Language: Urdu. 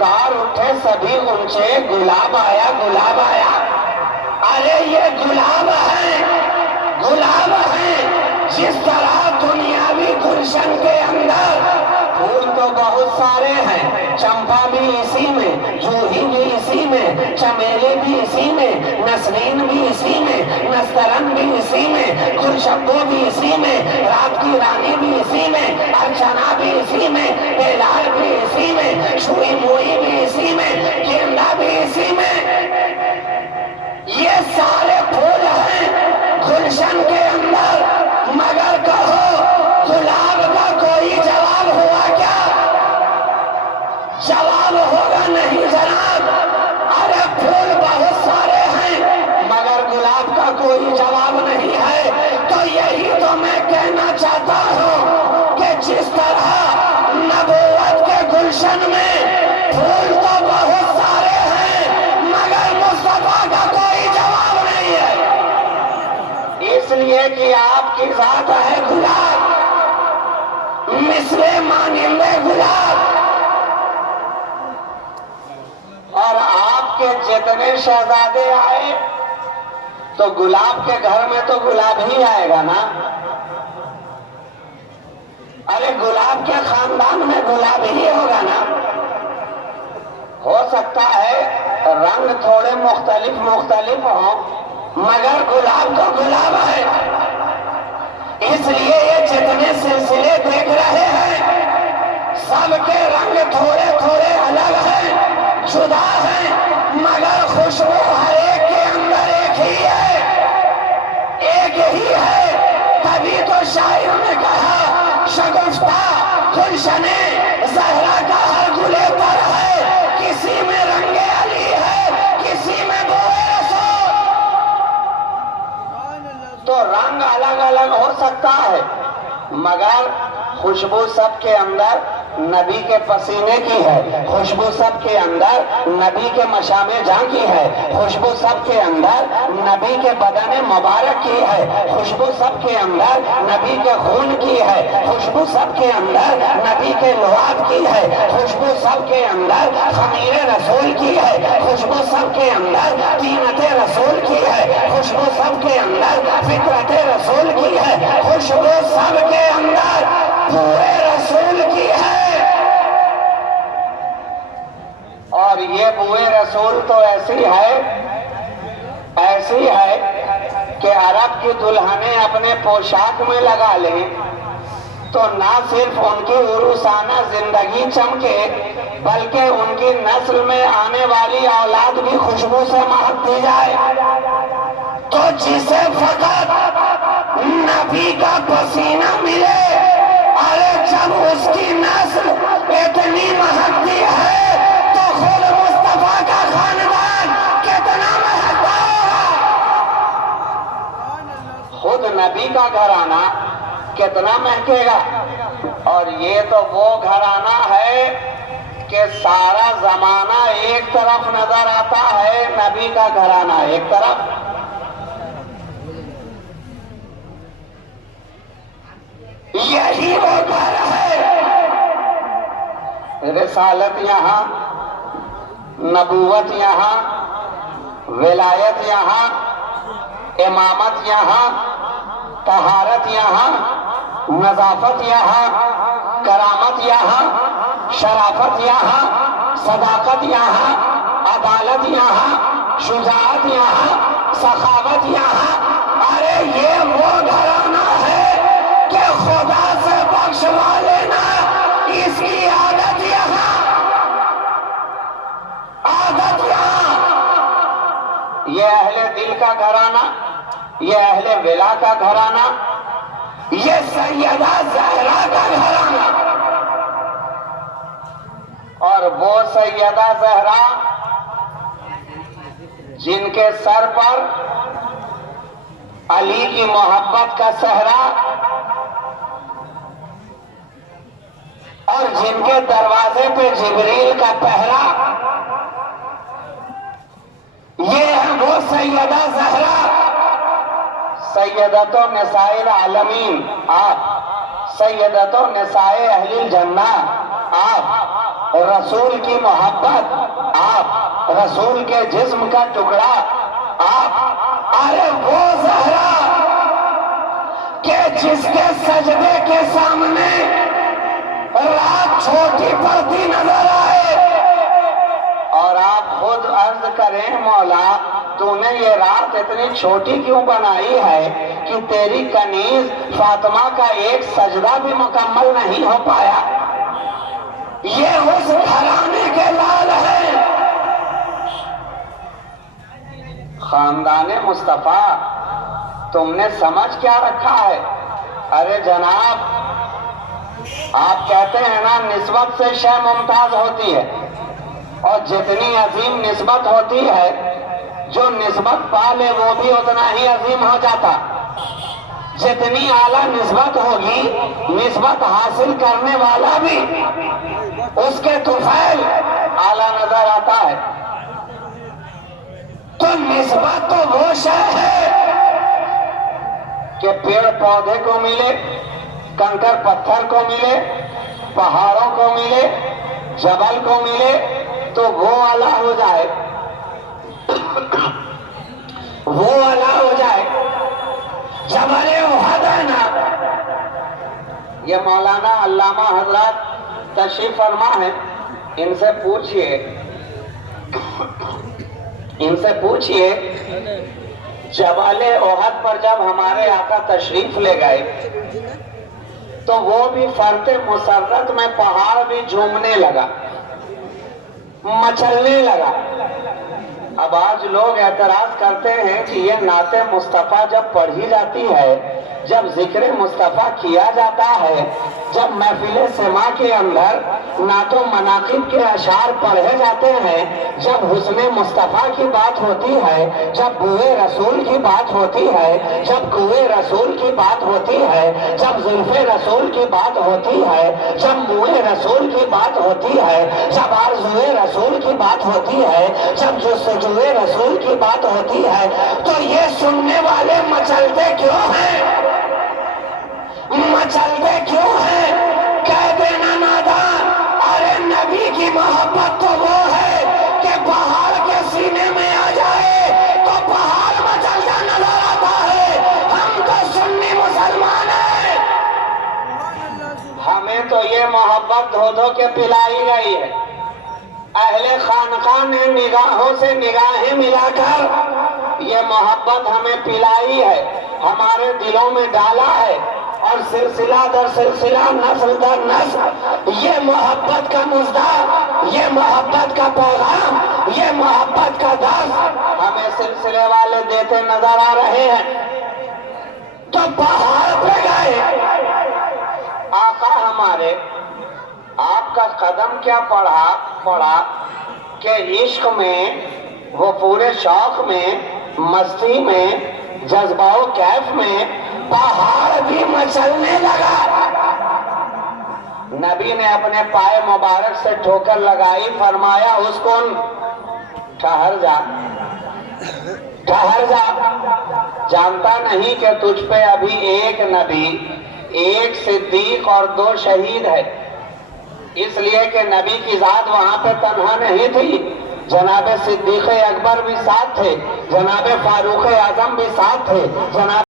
پکار اٹھے سبھی اونچے، گلاب آیا گلاب آیا۔ ارے یہ گلاب ہے، گلاب ہے، جس طرح دنیاوی گلشن کے اندر پھول تو بہت سارے ہیں، چمپا بھی اسی میں، جوہی بھی اسی میں، چمیلی بھی اسی میں، نسرین بھی اسی میں، نسترن بھی اسی میں، گلشبو بھی اسی میں، رات کی رانی بھی اسی میں، ارچنا بھی اسی میں، بیلال بھی اسی میں، چھوئی موئی بھی اسی میں، گیندا بھی اسی میں۔ یہ سارے پھول ہیں گلشن کے اندر، مگر کہو گلاب کا کوئی جواب ہوا کیا؟ جواب ہوگا نہیں جناب۔ ارے پھول بہت سارے ہیں مگر گلاب کا کوئی جواب نہیں ہے۔ تو یہی تو میں کہنا چاہتا ہوں کہ جس طرح نبوت کے گلشن میں پھول تو بہت سارے ہیں مگر مصطفیٰ کا کوئی جواب نہیں ہے، اس لیے کہ آپ کی ذات ہے گلاب، مثل مانند گلاب، اور آپ کے جتنے شہزادے آئے تو گلاب کے گھر میں تو گلاب ہی آئے گا نا۔ ارے گلاب کے خاندان میں گلاب ہی ہوگا نا۔ ہو سکتا ہے رنگ تھوڑے مختلف ہوں مگر گلاب تو گلاب ہے۔ اس لیے یہ جتنے سلسلے دیکھ رہے ہیں سب کے رنگ تھوڑے الگ ہیں، جدا ہیں، مگر خوشبو ہر ایک کے اندر ایک ہی ہے، ایک ہی ہے۔ تبھی تو شاعر نے کہا شگفتہ گلشن زہرا کا ہر گلے پر ہے، کسی میں رنگ علی ہے، کسی میں بوئے رسول۔ تو رنگ الگ الگ ہو سکتا ہے مگر خوشبو سب کے اندر نبی کے پسینے کی ہے، خوشبو سب کے اندر نبی کے مشام جاں کی ہے، خوشبو سب کے اندر نبی کے بدن مبارک کی ہے، خوشبو سب کے اندر نبی کے خون کی ہے، خوشبو سب کے اندر نبی کے لعاب کی ہے، خوشبو سب کے اندر خمیر رسول کی ہے، خوشبو سب کے اندر طینت رسول کی ہے، خوشبو سب کے اندر فطرت رسول کی ہے، خوشبو سب کے اندر بوئے رسول کی ہے۔ اور یہ بوئے رسول تو ایسی ہے کہ عرب کی دلہنیں اپنے پوشاک میں لگا لیں تو نہ صرف ان کی عروسانہ زندگی چمکے بلکہ ان کی نسل میں آنے والی اولاد بھی خوشبو سے مہکتی جائے۔ تو جسے فقط نبی کا پسینہ ملے، ارے جب اس کی نسل اتنی مہکتی ہے تو خود مصطفیٰ کا خاندان کتنا مہکتا ہوگا، خود نبی کا گھرانہ کتنا مہکے گا۔ اور یہ تو وہ گھرانہ ہے کہ سارا زمانہ ایک طرف نظر آتا ہے، نبی کا گھرانہ ایک طرف۔ یہی وہ گھر ہے، رسالت یہاں، نبوت یہاں، ولایت یہاں، امامت یہاں، طہارت یہاں، نظافت یہاں، کرامت یہاں، شرافت یہاں، صداقت یہاں، عدالت یہاں، شجاعت یہاں، سخاوت یہاں۔ ارے یہ وہ گھرانہ ہے کہ خدا سے بخشوا لینا، اس کی عادت یہاں، عادت یہاں۔ یہ اہل دل کا گھرانہ، یہ اہل ولا کا گھرانہ، یہ سیدہ زہرا کا گھرانہ، اور وہ سیدہ زہرا جن کے سر پر علی کی محبت کا صحرا اور جن کے دروازے پہ جبریل کا پہرا، یہ ہے وہ سیدہ زہرا، سیدۃ نساء العالمین آپ، سیدۃ نساء اہل الجنہ آپ، رسول کی محبت آپ، رسول کے جسم کا ٹکڑا آپ، ارے وہ زہرا کہ جس کے سجدے کے سامنے رات چھوٹی پڑتی نظر آئے، اور آپ خود عرض کریں مولا تو نے یہ رات اتنی چھوٹی کیوں بنائی ہے کہ تیری کنیز فاطمہ کا ایک سجدہ بھی مکمل نہیں ہو پایا؟ یہ اس گھرانے کے لال ہیں۔ خاندان مصطفیٰ تم نے سمجھ کیا رکھا ہے؟ ارے جناب، آپ کہتے ہیں نا نسبت سے شے ممتاز ہوتی ہے، اور جتنی عظیم نسبت ہوتی ہے جو نسبت پالے وہ بھی اتنا ہی عظیم ہو جاتا۔ جتنی اعلیٰ نسبت ہوگی نسبت حاصل کرنے والا بھی اس کے طفیل اعلیٰ نظر آتا ہے۔ تو نسبت تو وہ شے ہے کہ پیڑ پودے کو ملے، کنکر پتھر کو ملے، پہاڑوں کو ملے، جبل کو ملے تو وہ اعلیٰ ہو جائے، وہ اعلیٰ ہو جائے۔ جبل احد ہے نا، یہ مولانا علامہ حضرات تشریف فرما ہے، ان سے پوچھئے جبل احد پر جب ہمارے آقا تشریف لے گئے تو وہ بھی فرط مسرت میں پہاڑ بھی جھومنے لگا، مچلنے لگا۔ اب آج لوگ اعتراض کرتے ہیں کہ یہ نعت مصطفیٰ جب پڑھی جاتی ہے، جب ذکر مصطفیٰ کیا جاتا ہے، جب محفل سما کے اندر نعت و مناقب کے اشعار پڑھے جاتے ہیں، جب حسن مصطفیٰ کی بات ہوتی ہے، جب بوئے رسول کی بات ہوتی ہے، جب کوئے رسول کی بات ہوتی ہے، جب زلف رسول کی بات ہوتی ہے، جب موئے رسول کی بات ہوتی ہے، جب آرزوئے رسول کی بات ہوتی ہے، جب جستجوئے رسول کی بات ہوتی ہے، تو یہ سننے والے مچلتے کیوں ہیں؟ مچلتے کیوں ہیں؟ کہہ دینا نادان، ارے نبی کی محبت تو وہ ہے کہ پہاڑ کے سینے میں آ جائے تو پہاڑ مچلتا نظر آتا ہے۔ ہم تو سنی مسلمان ہیں، ہمیں تو یہ محبت دھو دھو کے پلائی گئی ہے۔ اہل خانقاہ نے نگاہوں سے نگاہیں ملا کر یہ محبت ہمیں پلائی ہے، ہمارے دلوں میں ڈالا ہے، اور سلسلہ در سلسلہ، نسل در نسل یہ محبت کا مزدار، یہ محبت کا پیغام، یہ محبت کا درس ہمیں سلسلے والے دیتے نظر آ رہے ہیں۔ تو پہاڑ پہ گئے، آقا ہمارے آپ کا قدم کیا پڑا کہ عشق میں، وہ پورے شوق میں، مستی میں، جذبہ و کیف میں پہاڑ بھی مچلنے لگا۔ نبی نے اپنے پائے مبارک سے ٹھوکر لگائی، فرمایا اسکن، ٹھہر جا، ٹھہر جا، جانتا نہیں کہ تجھ پہ ابھی ایک نبی، ایک صدیق اور 2 شہید ہے۔ اس لیے کہ نبی کی ذات وہاں پہ تنہا نہیں تھی، جناب صدیق اکبر بھی ساتھ تھے، جناب فاروق اعظم بھی ساتھ تھے، جناب